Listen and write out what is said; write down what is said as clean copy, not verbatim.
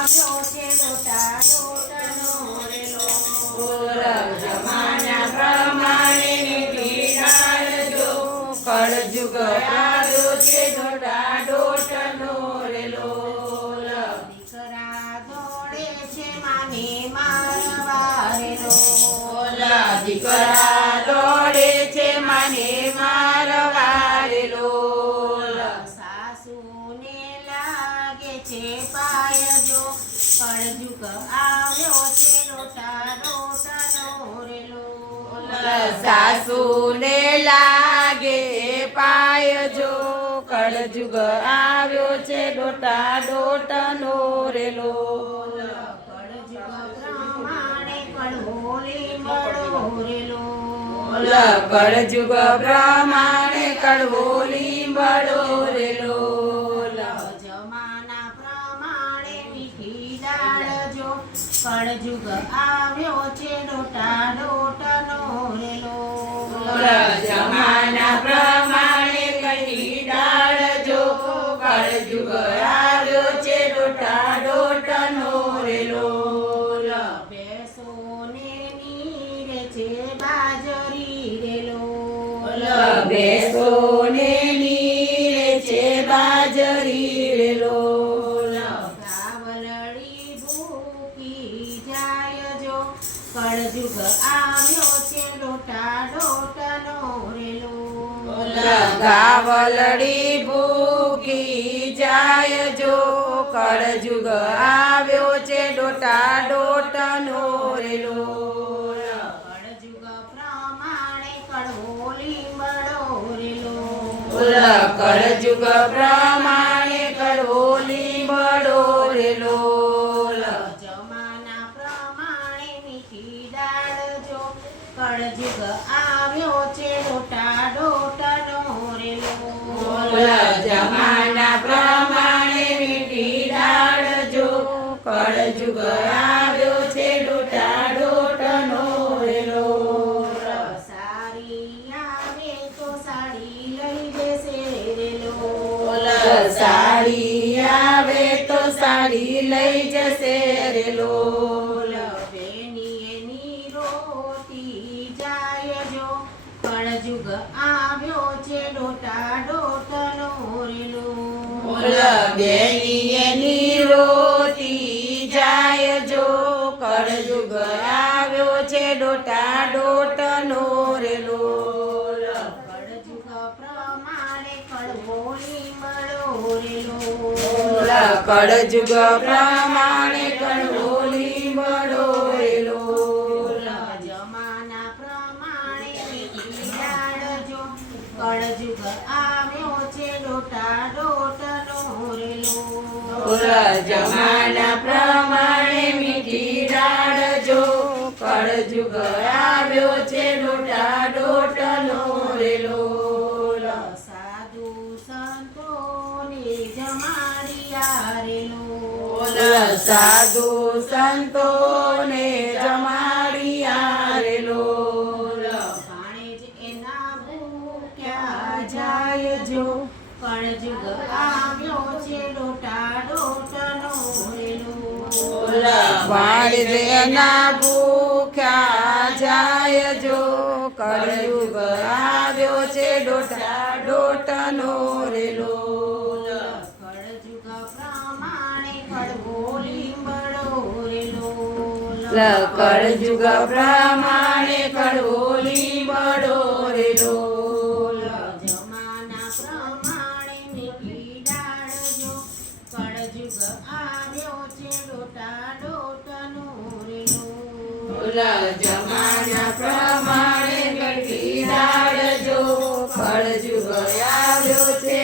આવ્યો છે ડોટા ડોટનો રેલો જમાના પ્રમાણે મીઠી દાળ જો કળજુગ આવ્યો છે ડોટા ડોટનો રેલો દીકરા દોડે છે માને મારવા રેલો દીકરા દોડે છે માને મારવા રેલો સાસુને લાગે છે પાય જો કળજુગ આવ્યો છે ડોટા ડોટનો રેલો સાસુને લાગે પાય જો કળજુગ આવ્યો છે ડોટા ડોટનો રેલો કળજુગ પ્રમાણે કડવો લીમડો રેલો કળજુગ પ્રમાણે કડવો લીમડો રેલો જમાના પ્રમાણે મીઠી દાળ જો કળજુગ આવ્યો છે ડોટા ડોટનો રેલો જમાના પ્રમાણે કઢી દાળ જો કળજુગ આવ્યો છે ડોટા ડોટનો રેલો બેસોને નીરે છે બાજરી રેલો બેસોને નીરે છે બાજરી રેલો ગાવલડી ભૂકી જાય જો કળજુગ આવ્યો છે ડોટા ડોટનો રેલો ગાવલડી ભૂકી જાય જો કળજુગ આવ્યો છે ડોટા ડોટનો રેલો કળજુગ પ્રમાણે કડવો લીમડો રેલો કળજુગ પ્રમાણે કડવો લીમડો રેલો જમાના પ્રમાણે મીઠી દાળ જો કળજુગ આવ્યો છે ડોટા ડોટનો રેલો જમાના પ્રમાણે મીઠી દાળ જો કળજુગ આવ્યો છે ડોટા ડોટનો રેલો સારી આવે તો સાડી લઈ જશે રેલો સાડી આવે તો સાડી લઈ જશે રેલો બેનીએની રોટી જાય જો કળજુગ આવ્યો છે ડોટા ડોટનો રેલો બેનીએની રોટી જાય જો કળજુગ આવ્યો છે ડોટા ડોટનો રેલો કળજુગ પ્રમાણે કડવો લીમડો રેલો કળજુગ પ્રમાણે કડવો લીમડો રેલો જમાના પ્રમાણે મીઠી દાળ જો કળજુગ આવ્યો છે ડોટા ડોટનો રેલો જમાના પ્રમાણે મીઠી દાળ જો કળજુગ આવ્યો છે ડોટા ડોટનો રેલો સાધુ સંતોને જમાડિયા રેલો સાધુ સંતોને જમાડિયા રેલો ભાણેજ એના ભૂખ્યા જાય જો કળજુગ આવ્યો છે ડોટા ડોટનો રેલો વાણિજ્યના ભૂખ્યા જાય જો કળયુગ આવ્યો છે ડોટા ડોટનો રેલો કળજુગ પ્રમાણે કડવો લીમડો રેલો કળયુગ પ્રમાણે કડવો લીમડો રેલો જમાના પ્રમાણે મીઠી દાળ જો કળજુગ આવ્યો છે ડોટા ડોટનો રેલો જમાના પ્રમાણે મીઠી દાળ જો કળયુગ આવ્યો છે